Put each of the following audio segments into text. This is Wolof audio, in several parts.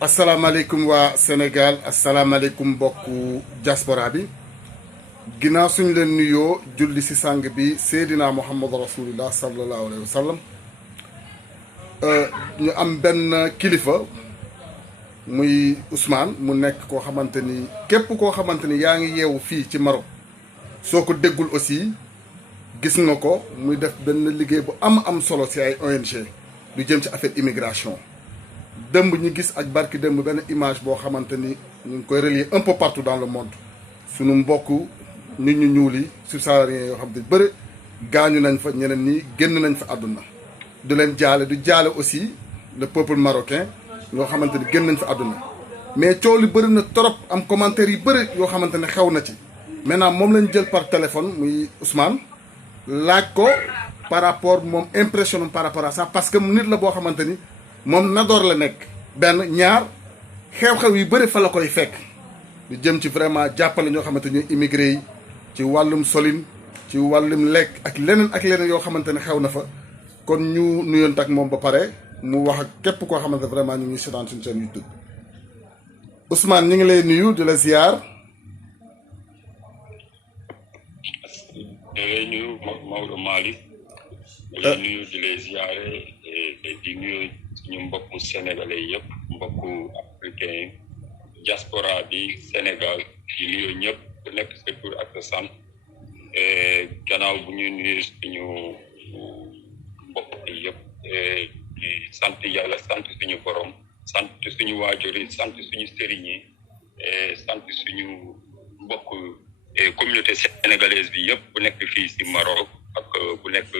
asalaamaaleykum waa Sénégal asalaamaaleykum mbokku diaspora bi ginnaaw suñu leen nuyoo julli ci sang bi Seydina Muhammad rasulillah sallallahu alayhi wa sallam ñu am benn kilifa muy Ousmane mu nekk koo xamante ni képp koo xamante ni yaa ngi yeewu fii ci Maroc soo ko déggul aussi gis nga ko muy def benn liggéey bu am solo ci ay ONG lu jëm ci affaire immigration. dëmb ñu gis ak barki dëmb benn image boo xamante ni ñu ngi koy relier un peu partout dans le monde sunu mbokk nit ñu ñuul yi subsahariens yoo xam te bëri gaañu nañ fa ñeneen ñi génn nañ fa àdduna du leen jaale du jaale aussi le peuple marocain yoo xamante ni génn nañ fa àdduna mais coow li bëri na trop am commentaire yi bëri yoo xamante ne xew na ci maintenant moom lañ jël par téléphone muy Ousmane laaj ko par rapport moom impression par rapport à ça parce que nit la boo xamante ni moom Nador la nekk benn ñaar xew-xew yu bëri fa la koy fekk lu jëm ci vraiment jàppale ñoo xamante ni immigré yi ci wàllum solin ci wàllum lekk ak leneen yoo xamante ne xew na fa kon ñu nuyoon ak moom ba pare mu wax ak képp koo xamante vraiment ñu ngi seetaan suñu chaîne YouTube Ousmane ñu ngi lay nuyu di la ziar. di lay nuyu Maodo Malick di lay nuyu di lay ziare di nuyu suñu mbokku sénégalais yëpp mbokku africain diaspora bi Sénégal di nuyu ñëpp ku nekk sa tur ak sa sant gannaaw bu ñu nuyu suñu mbokk yi yëpp di sant yàlla sant suñu borom sant suñu waajur yi sant suñu sëriñ yi sant suñu mbokk communauté sénégalaise bi yëpp bu nekk fii si Maroc ak bu nekk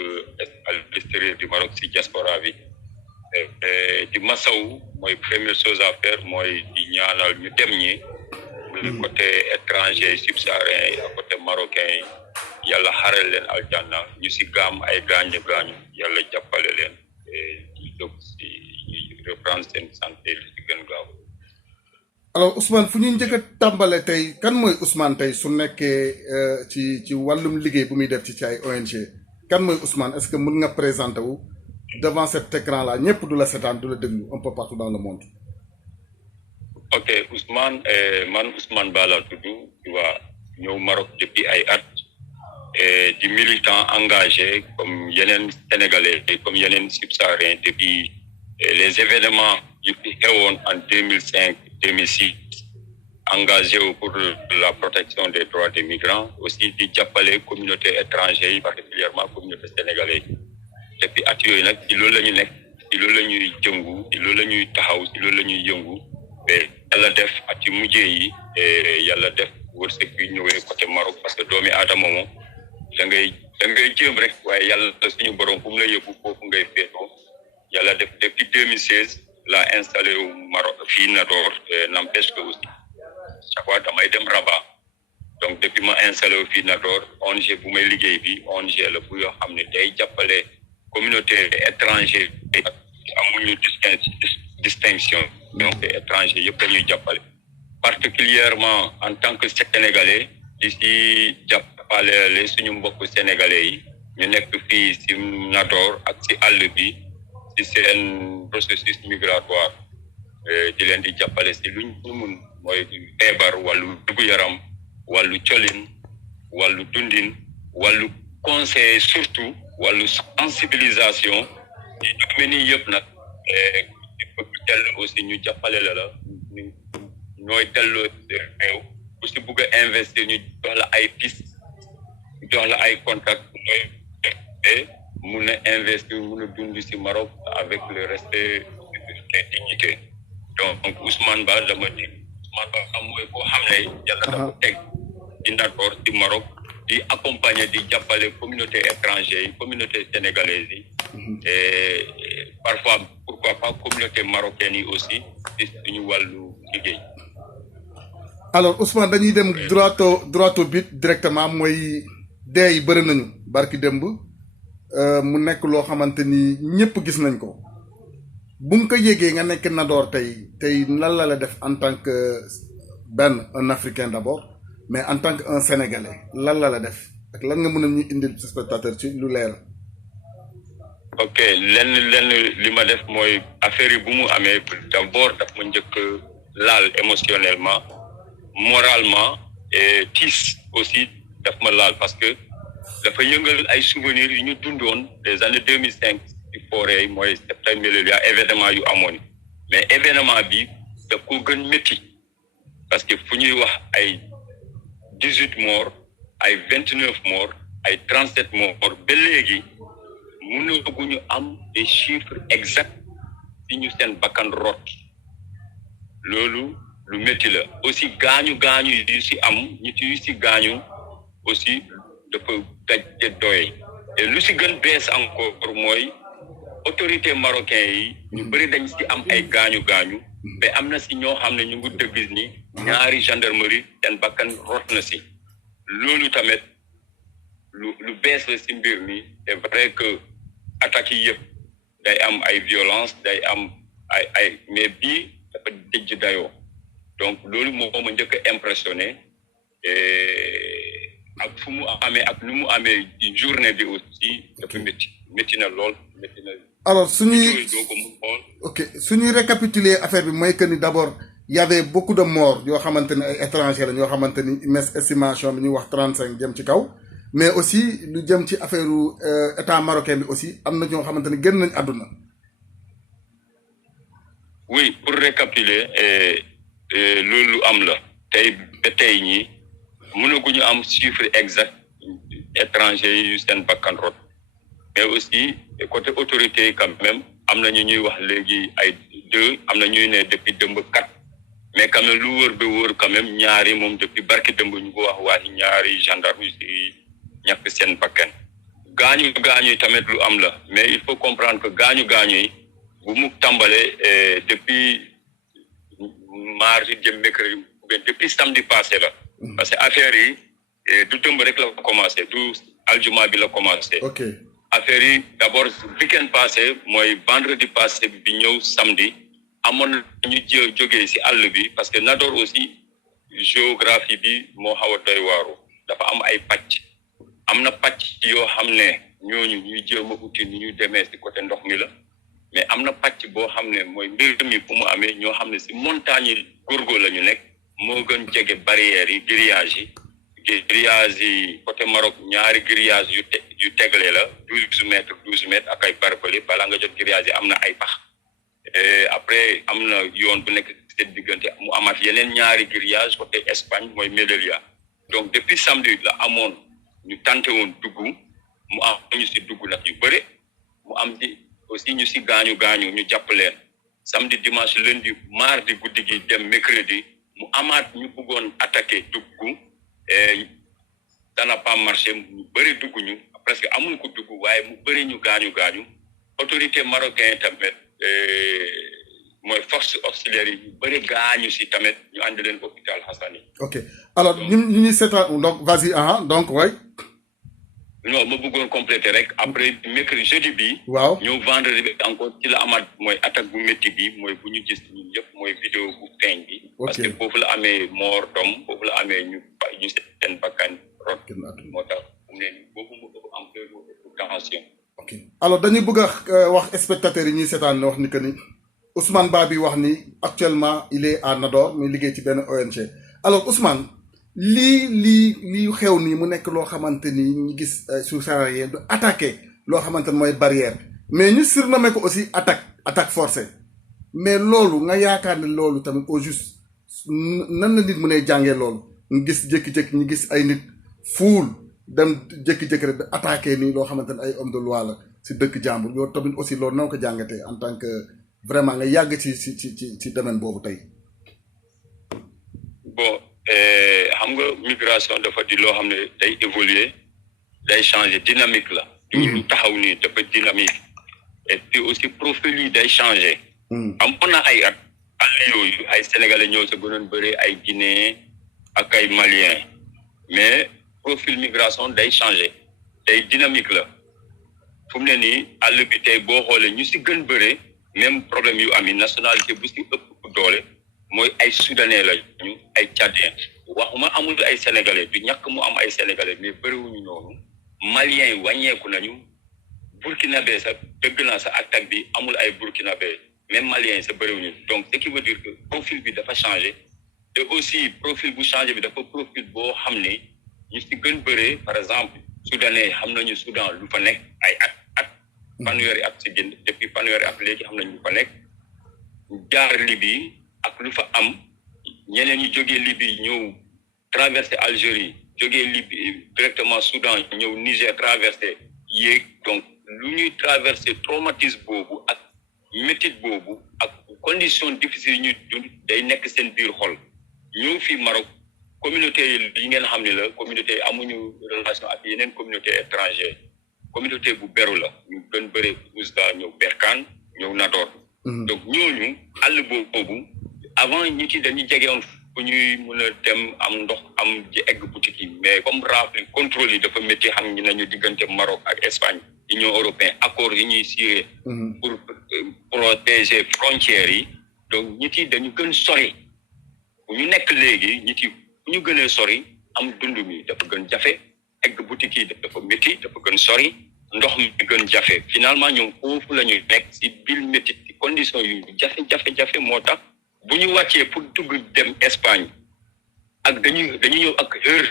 à l'extérieur du Maroc si diaspora bi di masaw mooy première chose à faire mooy di ñaanal ñu dem ñi muy côté étranger subsaharin yi ak côté marocain yi yàlla xaral leen aljanna ñu si gaam ay gaañu yàlla jàppale leen di jóg si reprendre seen santé li si gën gaaw. alors Ousmane fu ñuy njëkk a tàmbale tey kan mooy Ousmane tey su nekkee ci wàllum liggéey bu muy def ci ay ONG kan mooy Ousmane est-ce que mën nga présenter wu devant cet écran là ñëpp du la seetaan du la déglu un peu partout dans le monde. ok Ousmane man Ousmane Ba laa tudd tu vois ñëw Maroc depuis ay at di militant engagé comme yeneen sénégalais comme yeneen subsahariens depuis les événements yu fi xewoon en 2005 2006 engagé pour la protection des droits des migrants aussi di jàppale communauté étrangère yi particulièrement communauté sénégalaise depuis at yooyu nag ci loolu la ñu nekk ci loolu la ñuy jëngu ci loolu la ñuy taxaw ci loolu la ñuy yëngu mais yàlla def at yu mujjee yi yàlla def wërsëg bi ñëwee côté Maroc parce que doomi aadama moom da ngay jéem rek waaye yàlla suñu borom fu mu la yóbbu foofu ngay féetoo yàlla def depuis 2016 la installé au Maroc fii Nador n'empêche que aussi chaque fois damay dem Rabat donc depuis ma installé wu fii Nador ONG bu may liggéey bi ONG la bu yoo xam ne day jàppale communauté étranger amuñu distinction donc étranger yëpp dañuy jàppale particulièrement en tant que sénégalais di si jàppale les suñu mbokk sénégalais yi ñu nekk fii si Nador ak si àll bi ci seen processus migratoire di leen di jàppale si luñ mun mooy feebar wàllu dugg-yaram wàllu colin wàllu dundin wàllu conseil surtout wàllu sensibilisation di domaine yi yëpp nag di bëgg tell aussi ñu jàppale la ñooy telloo réew ku si bugg a investir ñu jox la ay piste jox la ay contact mooy mun a investir mun a dund si Maroc avec le respect de dignité donc Ousmane Ba dama di Ousmane Ba xam mooy koo xam ne yàlla dafa teg di Nador ci Maroc di accompagner di jàppale communauté étrangère yi communauté sénégalaise yi et parfois pourquoi pas communauté marocaine yi aussi ci suñu wàllu liggéey. alors Ousmane dañuy dem droit au but directement mooy dee yi bëri nañu barki démb mu nekk loo xamante ni ñëpp gis nañ ko bu nga ko yégee nga nekk Nador tey lan la def en tant que benn un Africain d'abord mais en tant que un Sénégalais lan la def ak lan nga mën a ñu indil spectateur ci lu leer. ok lenn li ma def mooy affaire yi bu mu amee d'abord daf ma njëkk laal émotionnellement moralement et tiis aussi daf ma laal parce que dafa yëngal ay souvenirs yu ñu dundoon des années 2005 ci forêt mooy Septembre Melolia événement yu amoon mais événement bi daf ko gën métti parce que fu ñuy wax ay 18 morts ay 29 morts ay 37 morts ba léegi mënaguñu am des chiffres exacts ci ñu seen bakkan rot loolu lu métti la aussi gaañu yu ci am nit yu ci gaañu aussi dafa daj te doy et lu ci gën bees encore mooy autorité marocain yi ñu bëri dañ ci am ay gaañu mais am na ci ñoo xam ne ñu ngi dëgg ni ñaari gendarmerie seen bakkan rot na ci loolu tamit lu bees la ci mbir mi c'est vrai que attaques yi yëpp day am ay violence day am ay mais bii dafa dëj dayoo donc loolu moo ma njëkk a impressionné ak fu mu amee ak lu mu amee journée bi aussi dafa métti na lool métti na. alors suñuy récapituler affaire bi mooy que ni d'abord y avait beaucoup de morts yoo xamante ne ay étrangers la ñoo xamante ni estimation bi ñuy wax 35 jëm ci kaw mais aussi lu jëm ci affaire état marocain bi aussi am na ñoo xamante ni génn nañ àdduna. oui pour récapituler loolu am la tey ba tey ñi mënaguñu am chiffre exact étranger yu seen bakkan rot mais aussi côté autorité quand même am na ñu ñuy wax léegi ay 2 am na ñuy ne depuis dëmb 4 mais quand même lu wër ba wër quand même ñaari moom depuis barki dëmb ñu ko wax waa ñaari gendarme yu si ñàkk seen bakkan gaañu yi tamit lu am la mais il faut comprendre que gaañu yi bu mu tàmbalee depuis mardi jëm mercredi depuis samedi passé la parce que affaire yi du dëmb rek la commencé du aljuma bi la commencé. ok affaire yi d'abord week-end passé mooy vendredi passé bi ñëw samedi amoon ñu jógee ci àll bi parce que Nador aussi géographie bi moo xaw a doy waaru dafa am ay pàcc am na pàcc yoo xam ne ñooñu ñuy jéem a uti ni ñuy demee ci côté ndox mi la mais am na pàcc boo xam ne mooy mbir mi fu mu amee ñoo xam ne ci montagne yi Gorgo la ñu nekk moo gën jege barrières yi grillage yi côté Maroc ñaari grillage yu tegle la 12 mètres ak ay barbelé balaa nga jot grillage yi am na ay pax après am na yoon bu nekk seen diggante mu amaat yeneen ñaari grillage côté Espagne mooy Melilla donc depuis samedi la amoon ñu tenté woon dugg mu am ñu ci dugg nag yu bëre mu am ci aussi ñu ci gaañu ñu jàpp leen samedi dimanche lundi mardi guddi gi dem mercredi mu amaat ñu bëggoon attaquer dugg dana pas marché ñu bëri dugg ñu presque amul ko dugg waaye mu bëri ñu gaañu autorité marocain tamit mooy force auxiliaire yi ñu bëri gaañu ci tamit ñu andi leen hôpital Hassani. ok alors ñu seetaan donc vas-y donc way non ma bëggoon compléter rek après mercredi jeudi bi. waaw ñëw vendredi bi encore ci la amaat mooy attaque bu métti bi mooy bu ñu gis ñun yëpp mooy vidéo bu feeñ bi. parce que foofu la amee mort d'homme foofu la amee ñu seen bakkan rot. moo tax mu ne boobu mu dafa am tension. ok alors dañuy bëgg a wax spectateurs yi ñuy seetaan ne wax ni que ni Ousmane Ba bi wax ni actuellement il est à Nador muy liggéey ci benn ONG alors Ousmane. lii xew nii mu nekk loo xamante ni ñu gis sous-saharien du attaqué loo xamante ni mooy barrière mais ñu surnommé ko aussi attaque forcée mais loolu nga yaakaar ne loolu tamit au juste nan la nit mu ne jàngee loolu ñu gis jékki-jékki ñu gis ay nit fuul dem jékki-jékki rek attaqué nii loo xamante ni ay homme de loi la si dëkk jàmbur yow tamit aussi loolu na ko jàngatee en tant que vraiment nga yàgg ci domaine boobu tey. bon. xam nga migration dafa di loo xam ne day évoluer day changer dynamique la. du taxaw nii dafa dynamique. et puis aussi profil yi day changer. amoon na ay at yooyu ay sénégalais ñoo sa gënoon bëri ay guinéens ak ay maliens mais profil migration day changer day dynamique la fu mu ne nii àll bi tey boo xoolee ñu si gën bëre même problème yu am yi nationalité bu si ëpp doole. mooy ay soudanais la ñu ay tchadiens waxuma amul ay sénégalais du ñàkk mu am ay sénégalais mais bëriwuñu noonu maliens yi wàññeeku nañu burkinabé sa dëgg naa sa attaque bi amul ay burkinabé même malien sa bëriwuñu donc ce qui veut dire que profil bi dafa changé et aussi profil bu changé bi dafa profil boo xam ne ñu si gën bëree par exemple soudanais xam nañu Soudan lu fa nekk ay at fanweeri at si gën depuis fanweeri at léegi xam nañu lu fa nekk jaar Libye ak lu fa am ñeneen ñi jógee Libye ñëw traversé Algérie jógee Libye directement Soudan ñëw Niger traversé yéeg donc lu ñuy traversé traumatisme boobu ak métit boobu ak condition difficile ñu dund day nekk seen biir xol ñëw fii Maroc communauté yi ngeen xam ne la communauté amuñu relation ak yeneen communauté étrangère communauté bu beru la ñu gën bëree Ouzda ñëw Berkane ñëw Nador donc ñooñu àll boobu avant ñi ci dañuy jegewoon fu ñuy mën a dem am ndox am ji egg boutique yi mais comme rafle contrôle yi dafa métti xam nañu diggante Maroc ak Espagne Union européenne accord yi ñuy signé pour protéger frontières yi donc ñi ci dañu gën sori bu ñu nekk léegi ñi ci bu ñu gënee sori am dund mi dafa gën jafe egg boutique yi dafa métti dafa gën sori ndox mi gën jafe finalement ñoom foofu la ñuy nekk si biir métti ci condition yu jafe moo tax bu ñu wàccee pour dugg dem Espagne ak dañuy ñëw ak heure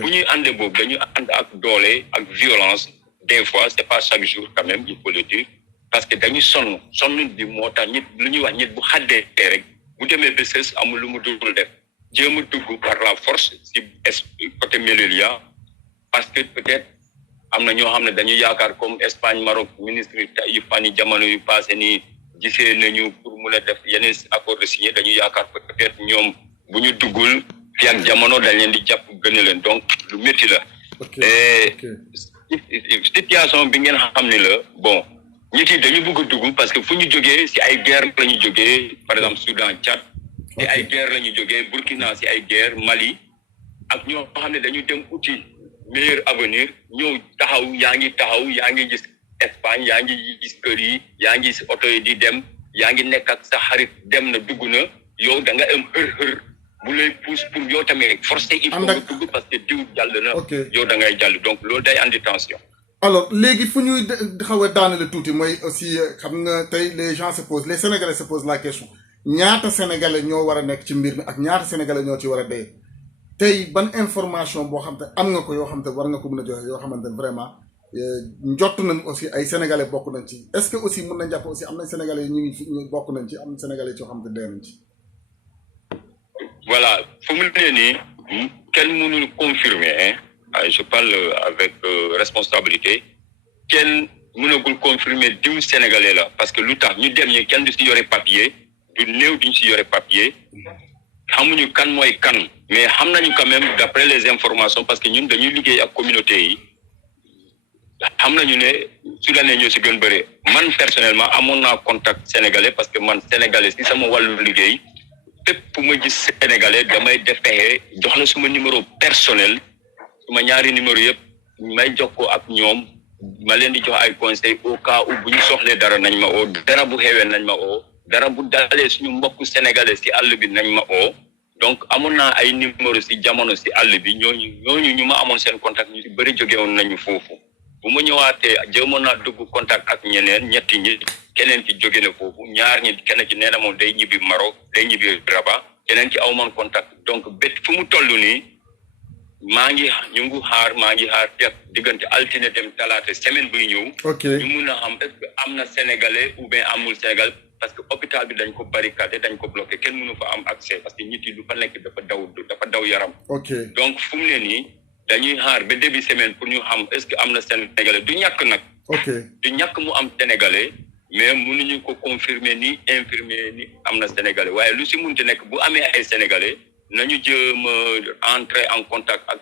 bu ñuy àndee boobu dañuy ànd ak doole ak violence des fois c'est pas chaque jour quand même il faut le dire parce que dañuy sonn bi moo tax nit lu ñuy wax nit bu xaddee rek bu demee ba sës amul lu mu dugul def jéem a dugg par la force si côté Melilla parce que peut-être am na ñoo xam ne dañuy yaakaar comme Espagne Maroc ministre yu fan yi jamono yu passé nii gisee nañu pour mun a def yeneen accord de signé dañuy yaakaar peut-être ñoom bu ñu duggul fi ak jamono dañ leen di jàpp gën a leen donc lu métti la situation bi ngeen xam ne la bon nit yi dañu bëgg a dugg parce que fu ñu jógee si ay guerre la ñu jógee par exemple Soudan Tchad si ay guerre la ñu jógee Burkina si ay guerre Mali ak ñoo xam ne dañu dem uti meilleur avenir ñëw taxaw yaa ngi gis Espagne yaa ngi gis kër yi yaa ngi si oto yi di dem yaa ngi nekk ak sa xarit dem na dugg na yow da nga am xër bu lay pousse pour yow tamit forcé il faut nga dugg parce que diw jàll na yow da ngay jàll donc loolu day andi tension. Alors léegi fu ñuy xaw a daanale tuuti mooy aussi xam nga tey les Sénégalais se posent la question ñaata Sénégalais ñoo war a nekk ci mbir mi ak ñaata Sénégalais ñoo ci war a dee tey ban information boo xam te am nga ko yoo xam te war nga ko mën a joxe yoo xamante ne vraiment njott nañ aussi ay Sénégalais bokk nañ ci est-ce que aussi mën nañ jàpp aussi am nañ Sénégalais yi ñu bokk nañ ci am na Sénégalais yoo xam te dee nañ ci. Voilà fu mu ne nii kenn mënul confirmer je parle avec responsabilité kenn mënagul confirmer diw Sénégalais la parce que lu tax ñu dem ñi kenn du si yore papier du néew duñ si yore papier xamuñu kan mooy kan mais xam nañu quand même d'après les informations parce que ñun dañuy liggéey ak communauté yi xam nañu ne Soudanais ñoo si gën bëre man personnellement amoon naa contact sénégalais parce que man sénégalais si sama wàllu liggéey fépp fu ma gis sénégalais damay def pexe jox la suma numéro personnel suma ñaari numéro yëpp may jokkoo ak ñoom ma leen di jox ay conseils au cas où bu ñu soxlee dara nañ ma oo dara bu xewee nañ ma oo dara bu dalee suñu mbokku sénégalais si àll bi nañ ma oo donc amoon naa ay numéro si jamono si àll bi ñooñu ñu ma amoon seen contact ñu si bëri jóge woon nañu foofu bu ma ñëwaatee jéemoon naa dugg contact ak ñetti ñi keneen ci jóge na foofu ñaar ñi kenn ci nee na moom day ñibbi Maroc day ñibbi Rabat keneen ci aw man contact donc bét fu mu toll nii maa ngi xaar diggante altine dem talaata semaine buy ñëw. ñu mun a xam est-ce que am na sénégalais ou bien amul sénégal parce que hôpital bi dañ ko barricadé dañ ko bloqué kenn mënu fa am accès parce que nit yi lu fa nekk dafa daw yaram. donc fu mu ne nii dañuy xaar ba début semaine pour ñu xam est-ce que am na sénégalais du ñàkk nag. du ñàkk mu am sénégalais mais mënuñu ko confirmer ni infirmer ni am na sénégalais waaye lu si munti nekk bu amee ay sénégalais. nañu jéem a entrer en contact ak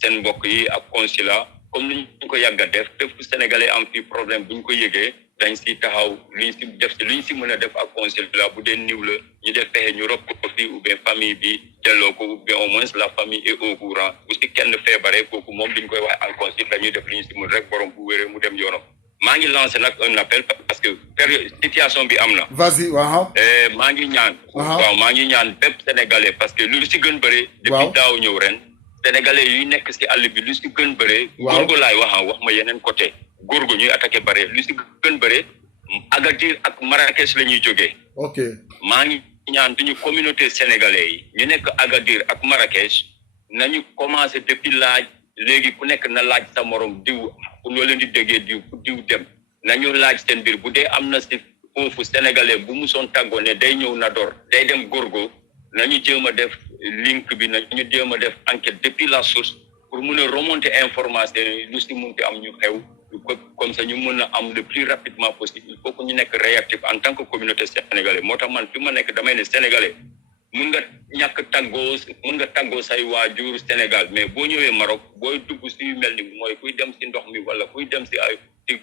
seen mbokk yi ak consulat comme ni ñu ko yàgg a def fépp sénégalais am fii problème bu ñu ko yëgee dañ si taxaw luñ si mën a def ak consulat bu dee niw la ñu def pexe ñu rob ko fii ou bien famille bi delloo ko ou bien au moins la famille est au courant bu si kenn feebaree kooku moom duñ koy wax en consulat dañuy def lu ñu si mën rek borom bu wéree mu dem yoonam. maa ngi lancé nag un appel parce que situation bi am na. vas-y waaw. maa ngi ñaan. maa ngi ñaan bépp sénégalais parce que lu si gën bëre. depuis daaw ñëw ren. sénégalais yi nekk si àll bi lu si gën bëre. góorgóorlu laay wax ma yeneen côté. Gorgo ñuy attaqué barrière lu si gën bëre Agadir ak Marrakech la ñuy jógee. ok maa ngi ñaan duñu communauté sénégalais yi ñu nekk Agadir ak Marrakech nañu commencé depuis laaj léegi ku nekk na laaj sa morom diw loo leen di déggee diw ku diw dem nañu laaj seen biir bu dee am na si foofu sénégalais bu musoon tàggoo ne day ñëw Nador day dem Gorgo nañu jéem a def link bi nañu jéem a def enquête depuis la source pour mun a remonter information lu si munti am ñu xew comme ça ñu mën a am le plus rapidement possible il faut que ñu nekk réactif en tant que communauté sénégalaise moo tax man fi ma nekk damay ne sénégalais mun nga ñàkk tàggoo say waajur Sénégal mais boo ñëwee Maroc booy dugg si yu mel ni mooy kuy dem si ndox mi wala kuy dem si ay si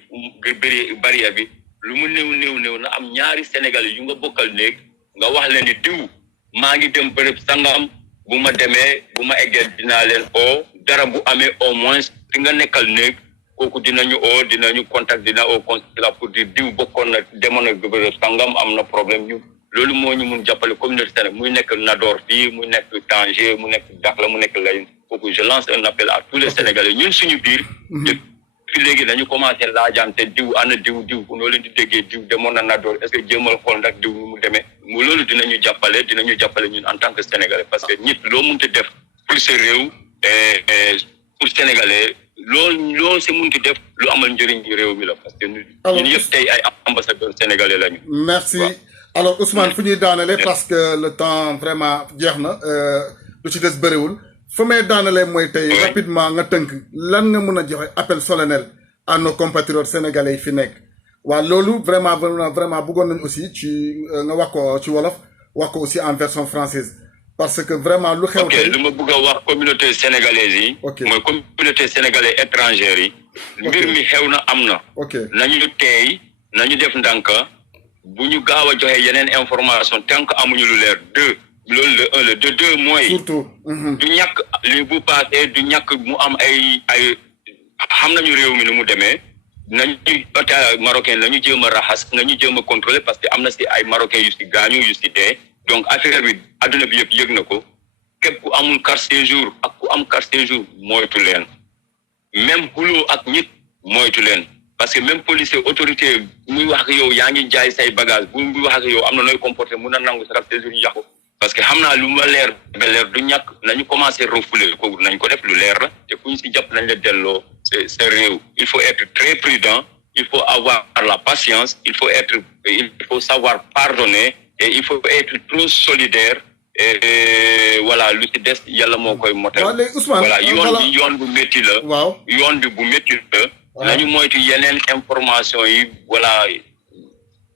barrière bi lu mu néew na am ñaari sénégalais yu nga bokkal néeg nga wax leen ni diw maa ngi dem bërëb sangam bu ma demee bu ma eggee dinaa leen oo dara bu amee au moins fi nga nekkal néeg kooku dinañu contact dina au consulat pour dire diw bokkoon na demoon ak bërëb sangam am na problème ñu loolu moo ñu mun jàppale communauté sénégal muy nekk Nador fii muy nekk Tanger mu nekk Dakhla mu nekk Layène kooku je lance un appel à tous les sénégalais ñun suñu biir fi léegi dañu commencé laajante diw ana diw noo leen di déggee diw demoon na Nador est-ce que jéemal xool ndax diw mu demee mu loolu dinañu jàppale ñun en tant que sénégalais parce que nit loo munti def pour sa réew pour sénégalais loolu si munti def lu amal njëriñ réew mi la parce que ñun yëpp tey ay ambassadeurs sénégalais lañu. merci alors Ousmane fu ñuy daanale parce que le temps vraiment jeex na lu ci des bëriwul fa may daanale mooy tey rapidement nga tënk lan nga mën a joxe appel solennel à nos compatriotes sénégalais yi fi nekk waa loolu vraiment bëggoon nañ aussi ci nga wax ko ci wolof wax ko aussi en version française parce que vraiment lu xew tey lu ma bëgg a wax communauté sénégalaise yi mooy communauté sénégalais étrangère yi mbir mi xew na am na nañu teey nañu def ndànk bu ñu gaaw a joxe yeneen information tant que amuñu lu leer loolu le un le deux mooy surtout du ñàkk li bu passé du ñàkk mu am ay xam nañu réew mi nu mu demee nañu marocain nañu jéem a raxas nañu jéem a contrôler parce que am na si ay marocain yu si gaañu yu si dee donc affaire bi adduna bi yëpp yëg na ko képp ku amul carte séjour ak ku am carte séjour moytu leen même xuloo ak nit moytu leen parce que même policier autorité muy wax ak yow yaa ngi jaay say bagage bu muy wax ak yow am na nooy comporté mun a nangu sa carte séjour ñu yàqu parce que xam naa lu ma leer du ñàkk nañu commencé refouler ko nañ ko def lu leer la te ku ñu si jàpp nañ la delloo sa réew il faut être très prudent il faut avoir la patience il faut savoir pardonner et il faut être trop solidaire et voilà lu ci des yàlla moo koy motal voilà yoon bu métti la yoon bi bu métti la nañu moytu yeneen information yi voilà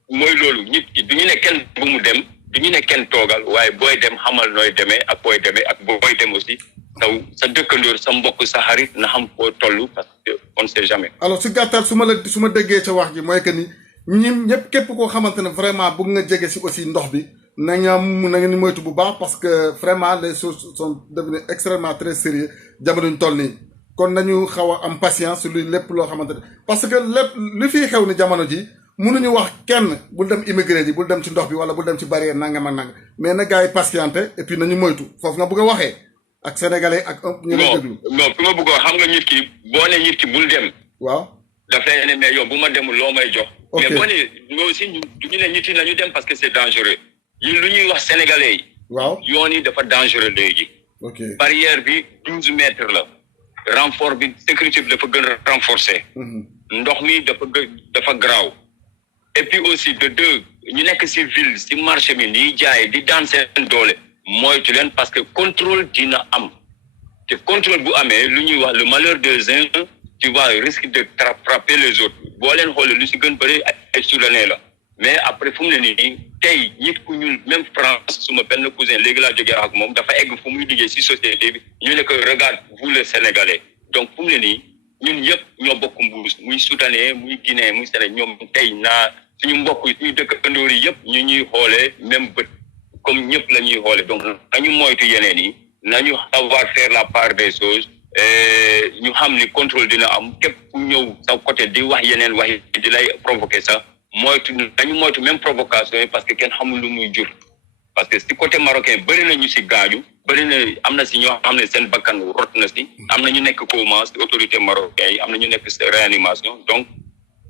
mooy loolu nit ki du ñu ne kenn bu mu dem du ñu ne kenn toogal waaye booy dem xamal nooy demee ak booy demee ak booy dem aussi sa dëkkandoor sa mbokk sa xarit na xam koo toll parce que on ne sait jamais. alors si gàttal su ma déggee ca wax ji mooy que ni ñëpp képp koo xamante ne vraiment bëgg nga jege si aussi ndox bi na ngeen moytu bu baax parce que vraiment les choses sont devenues extrêmement très sérieux jamono ñu toll nii kon nañu xaw a am patience lu lépp loo xamante ne parce que lépp li fii xew ni jamono ji mënuñu wax kenn bul dem immigré ji bul dem ci ndox bi wala bul dem ci barrière nangam ak nangam mais na gars yi patienté et puis nañu moytu foofu nga bëgg a waxee ak sénégalais ak ñu lay déglu. non fi ma bëgg a xam nga nit ki boo ne nit ki bul dem. waaw daf lay ne mais yow bu ma demul loo may jox. mais boo ne mais aussi ñu ne nit yi nañu dem parce que c'est dangereux. yi lu ñuy wax sénégalais yi. waaw yoon yi dafa dangereux léegi. barrière bi 12 mètres la. renfort bi sécurité bi dafa gën a renforcer. ndox mi dafa garaaw. et puis aussi de deux ñu nekk ci ville ci marché bi nii jaay di daan seen doole moytu leen parce que contrôle dina am te contrôle bu amee lu ñuy wax le malheur des uns tu vois risque de frapper les autres boo leen xoolee lu ci gën bëri ay soudanais la mais après fu mu ne nii tey nit ku ñuul même France suma benn cousin léegi laa jógee ak moom dafa egg fu muy liggéey ci société bi ñu ne ko regarde vous les Sénégalais donc fu mu ne nii ñun yëpp ñoo bokk mbuus muy soudanais muy guinéen muy Sénégal ñoom tey suñu mbokk yi suñu dëkkandoor yi yëpp ñu ñuy xoolee même bët comme ñëpp la ñuy xoolee donc nañu moytu yeneen yi nañu savoir faire la part des choses ñu xam ni contrôle dina am képp ku ñëw sa côté di wax yeneen wax yi di lay provoquer sax nañu moytu même provocation yi parce que kenn xamul lu muy jur parce que si côté marocain bëri na ñu si gaañu bëri na am na si ñoo xam ne seen bakkan rot na si am na ñu nekk coma si autorité marocain yi am na ñu nekk si réanimation donc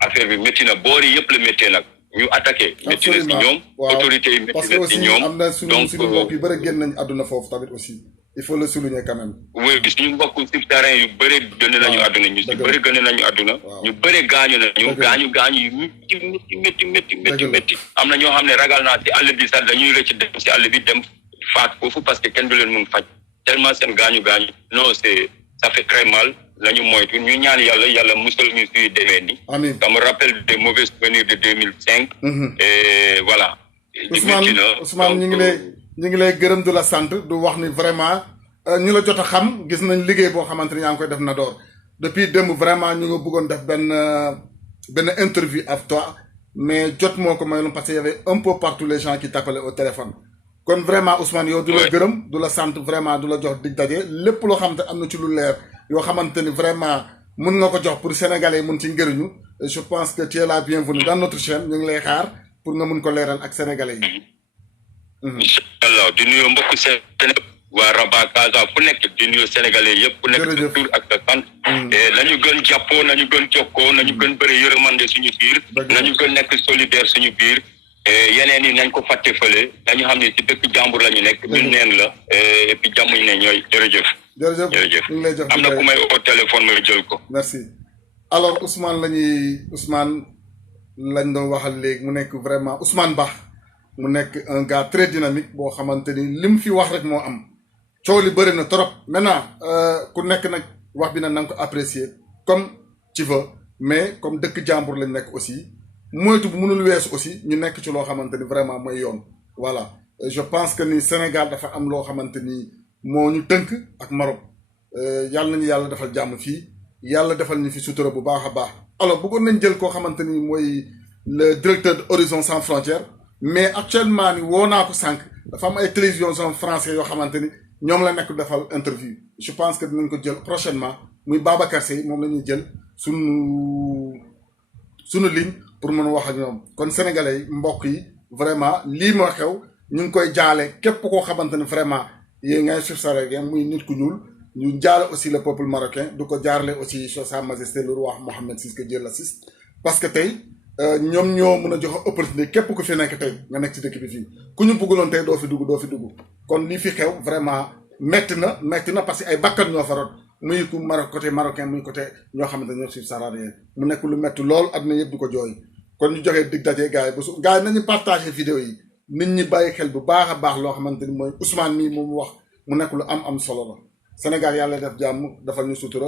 affaire bi métti na boori yëpp la méttee nag ñu attaqué. métti na si ñoom autorités yi métti na si ñoom. am na suñu mbokk yu bëri génn nañ àdduna foofu tamit aussi il faut le souligner quand même. oui suñu mbokk subterrain yu bëri gën nañu àdduna ñu si bëri gën nañu àdduna. ñu bëri gaañu nañu gaañu yu métti. am na ñoo xam ne ragal naa si àll bi sax dañuy rëcc dem si àll bi dem faat foofu parce que kenn du leen mun faj tellement seen gaañu non c'est ça fait très mal. lañu moytu ñu ñaan yàlla musal ñu suy demee ni ça me rappelle des mauvais souvenirs de 2005 et voilà Ousmane ñu ngi lay gërëm du la sant du wax ni vraiment ñu la jot a xam gis nañ liggéey boo xamante ni yaa ngi koy def na door depuis démb vraiment ñu nga bëggoon def benn interview avec toi mais jot moo ko mayoon parce que y avait un peu partout les gens qui t'appelaient au téléphone kon vraiment Ousmane yow du la gërëm du la sant vraiment du la jox dig daje lépp loo xamante am na ci lu leer yoo xamante ni vraiment mun nga ko jox pour sénégalais yi mun ci njëriñu je pense que tu es la bienvenue dans notre chaîne ñu ngi lay xaar pour nga mun ko leeral ak sénégalais yi. incha allah di nuyu mbokku Sénégal waa Rabat Casa fu nekk di nuyu sénégalais yëpp. fu nekk sa tur ak sa sant. nañu gën jàppoo nañu gën jokkoo nañu gën bëri yërmande suñu biir. nañu gën nekk solidaire suñu biir. yeneen yi nañ ko fàtte fële nañu xam ne ci dëkk jàmbur la ñu nekk. ñun neen la et puis jàmm ñu ne ñooy jërëjëf. jërëjëf ñu ngi lay jox am na ku may au téléphone may jël ko. merci alors Ousmane lañ doon waxal léegi mu nekk vraiment Ousmane Ba mu nekk un gars très dynamique boo xamante ni lim fi wax rek moo am coow li bëri na trop maintenant ku nekk nag wax bi na nga ko apprécier comme tu veux mais comme dëkk jàmbur lañ nekk aussi moytu bu mënul weesu aussi ñu nekk ci loo xamante ni vraiment mooy yoon voilà je pense que ni Sénégal dafa am loo xamante ni moo ñu tënk ak Maroc yàlla nañu yàlla defal jàmm fii yàlla defal ñu fi sutura bu baax a baax alors bëggoon nañ jël koo xamante ni mooy le directeur de Horizon Sans Frontières mais actuellement ni woo naa ko sànq dafa am ay télévision français yoo xamante ni ñoom la nekk defal interview je pense que dinañ ko jël prochainement muy Babacar Seye moom la ñuy jël sunu ligne pour mën a wax ak ñoom kon sénégalais yi mbokk yi vraiment lii moo xew ñu ngi koy jaale képp koo xamante ni vraiment yéen ngay suuf sa rek muy nit ku ñuul ñu jaale aussi le peuple marocain du ko jaarale aussi sur sa majesté le roi Mohammed VI que Dieu l'assiste parce que tey ñoom ñoo mën a joxe opportunité képp ku fi nekk tey nga nekk ci dëkk bi fii ku ñu bëgguloon tey doo fi dugg kon lii fi xew vraiment metti na parce que ay bakkan ñoo fa rot muy ku côté marocain muy côté ñoo xamante ne ñoo suuf sararien mu nekk lu metti lool àdduna yëpp du ko jooy kon ñu joxee dig daje gars yi gars yi nañu partagé vidéo yi nit ñi bàyyi xel bu baax a baax loo xamante ni mooy Ousmane mii moom wax mu nekk lu am solo la Sénégal yàlla def jàmm defal ñu sutura